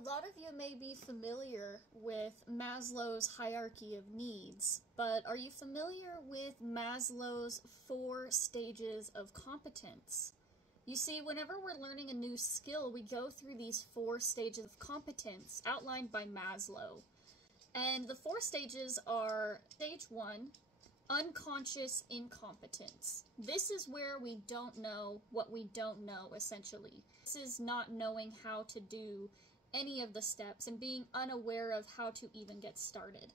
lot of you may be familiar with Maslow's hierarchy of needs, but are you familiar with Maslow's 4 stages of competence? You see, whenever we're learning a new skill, we go through these 4 stages of competence outlined by Maslow. And the 4 stages are Stage 1, Unconscious Incompetence. This is where we don't know what we don't know, essentially. This is not knowing how to do any of the steps and being unaware of how to even get started.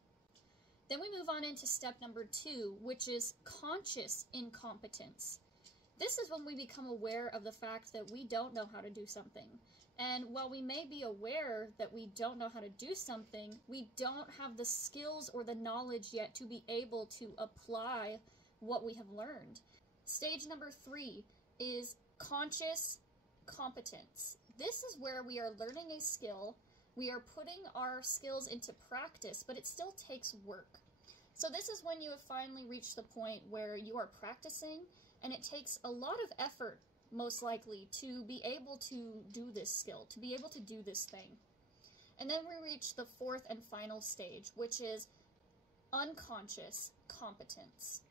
Then we move on into step number 2, which is Conscious Incompetence. This is when we become aware of the fact that we don't know how to do something. And while we may be aware that we don't know how to do something, we don't have the skills or the knowledge yet to be able to apply what we have learned. Stage number 3 is Conscious Competence. This is where we are learning a skill, we are putting our skills into practice, but it still takes work. So this is when you have finally reached the point where you are practicing, and it takes a lot of effort, most likely, to be able to do this skill, to be able to do this thing. And then we reach the 4th and final stage, which is Unconscious Competence.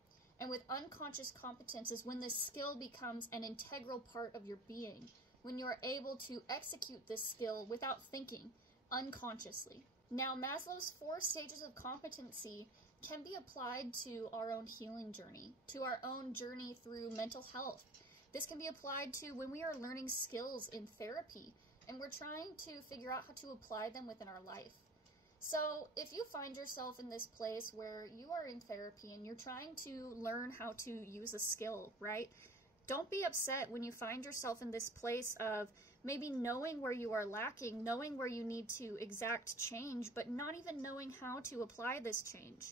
And with unconscious competence is when this skill becomes an integral part of your being, when you are able to execute this skill without thinking, unconsciously. Now, Maslow's 4 stages of competency can be applied to our own healing journey, to our own journey through mental health. This can be applied to when we are learning skills in therapy, and we're trying to figure out how to apply them within our life. So if you find yourself in this place where you are in therapy and you're trying to learn how to use a skill, right? Don't be upset when you find yourself in this place of maybe knowing where you are lacking, knowing where you need to exact change, but not even knowing how to apply this change.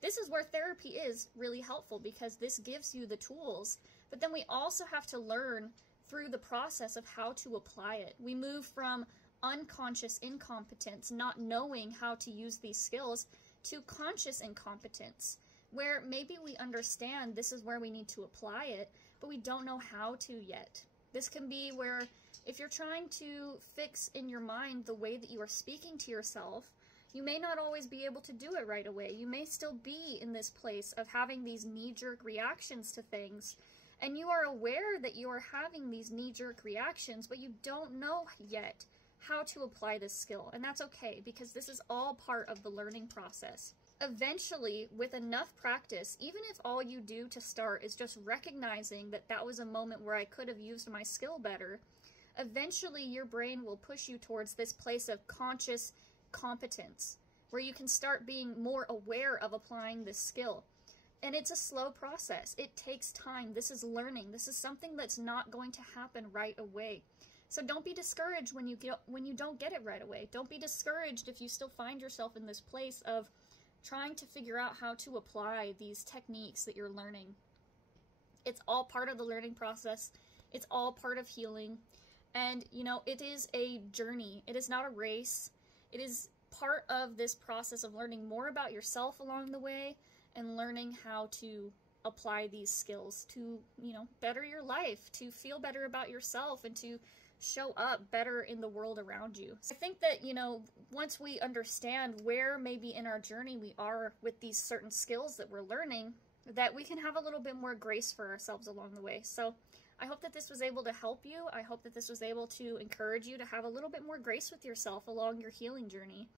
This is where therapy is really helpful because this gives you the tools, but then we also have to learn through the process of how to apply it. We move from unconscious incompetence, not knowing how to use these skills, to conscious incompetence, where maybe we understand this is where we need to apply it, but we don't know how to yet. This can be where if you're trying to fix in your mind the way that you are speaking to yourself, you may not always be able to do it right away. You may still be in this place of having these knee-jerk reactions to things, and you are aware that you are having these knee-jerk reactions, but you don't know yet how to apply this skill. And that's okay, because this is all part of the learning process. Eventually, with enough practice, even if all you do to start is just recognizing that that was a moment where I could have used my skill better, eventually your brain will push you towards this place of conscious competence, where you can start being more aware of applying this skill. And it's a slow process. It takes time. This is learning. This is something that's not going to happen right away. So don't be discouraged when you don't get it right away. Don't be discouraged if you still find yourself in this place of trying to figure out how to apply these techniques that you're learning. It's all part of the learning process. It's all part of healing. And, you know, it is a journey. It is not a race. It is part of this process of learning more about yourself along the way and learning how to apply these skills to, you know, better your life, to feel better about yourself, and to show up better in the world around you. So I think that, you know, once we understand where maybe in our journey we are with these certain skills that we're learning, that we can have a little bit more grace for ourselves along the way. So I hope that this was able to help you. I hope that this was able to encourage you to have a little bit more grace with yourself along your healing journey.